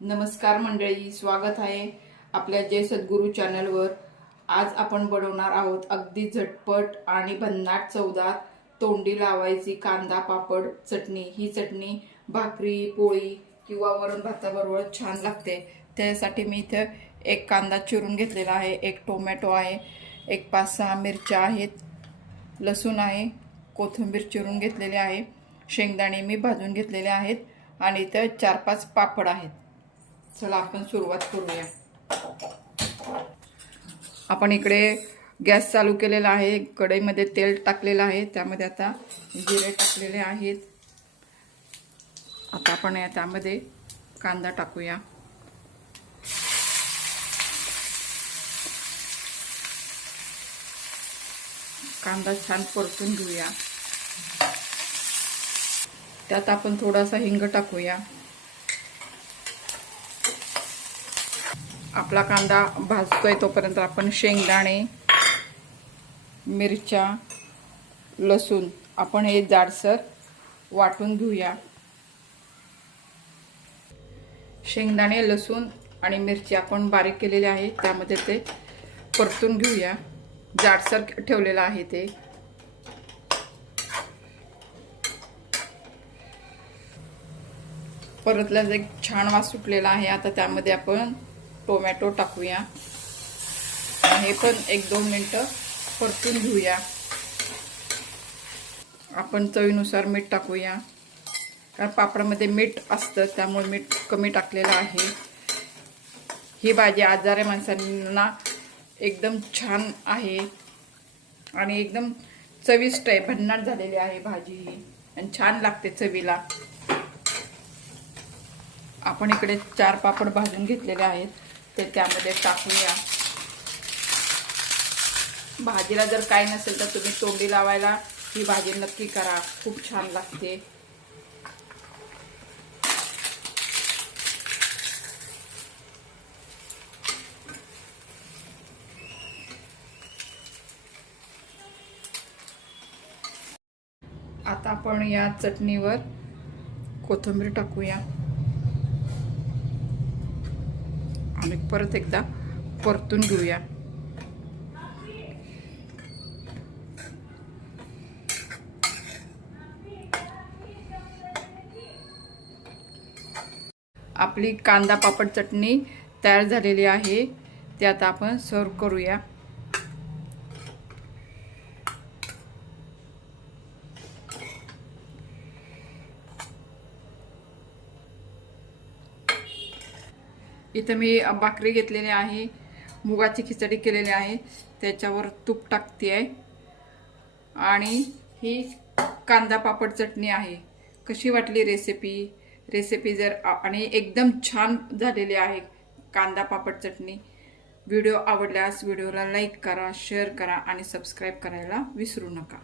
नमस्कार मंडळी स्वागत आहे आपल्या जय सद्गुरू चॅनलवर. आज आपण बनवणार आहोत अगदी झटपट आणि भन्नाट चवदार तोंडी लावायची कांदा पापड चटणी. ही चटणी भाकरी पोळी किंवा वरण भाताबरोबर छान लागते. त्यासाठी मी इथं एक कांदा चिरून घेतलेला आहे एक टोमॅटो आहे एक पाच सहा मिरच्या आहेत लसूण आहे कोथिंबीर चिरून घेतलेली आहे शेंगदाणे मी भाजून घेतलेले आहेत आणि इथं चार पाच पापड आहेत. चला आपण सुरुवात करूया. आपण इकडे गॅस चालू केलेला आहे कढईमध्ये तेल टाकलेलं आहे त्यामध्ये आता जिरे टाकलेले आहेत. आता आपण या त्यामध्ये कांदा टाकूया. कांदा छान परतून घेऊया. त्यात आपण थोडासा हिंग टाकूया. आपला कांदा भाजतोय तोपर्यंत आपण शेंगदाणे मिरच्या लसूण आपण हे जाडसर वाटून घेऊया. शेंगदाणे लसूण आणि मिरची आपण बारीक केलेले आहे त्यामध्ये ते परतून घेऊया. जाडसर ठेवलेलं आहे ते. परतल्याचा एक छान वास सुटलेला आहे. आता त्यामध्ये आपण टोमॅटो टाकूया. हे पण एक दोन मिनटं परतून घेऊया. आपण चवीनुसार मीठ टाकूया. कारण पापडामध्ये मीठ असतं त्यामुळे मीठ कमी टाकलेलं आहे. ही भाजी आजाऱ्या माणसांना एकदम छान आहे. आणि एकदम चविष्ट आहे भन्नाट झालेली आहे भाजी ही. आणि छान लागते चवीला. आपण इकडे चार पापड भाजून घेतलेले आहेत. ते त्यामध्ये टाकूया भाजीला जर काय नसेल तर तुम्ही तोंडी लावायला ही भाजी नक्की करा. खूप छान लागते. आता आपण या चटणीवर कोथिंबीर टाकूया. आणि परत एकदा परतून घेऊया. आपली कांदा पापड चटणी तयार झालेली आहे. ते आता आपण सर्व करूया. इथं मी भाकरी घेतलेली आहे मुगाची खिचडी केलेली आहे त्याच्यावर तूप टाकते आहे आणि ही कांदा पापड चटणी आहे. कशी वाटली रेसिपी रेसिपी जर आणि एकदम छान झालेली आहे कांदा पापड चटणी. व्हिडिओ आवडल्यास व्हिडिओला लाईक करा शेअर करा आणि सबस्क्राईब करायला विसरू नका.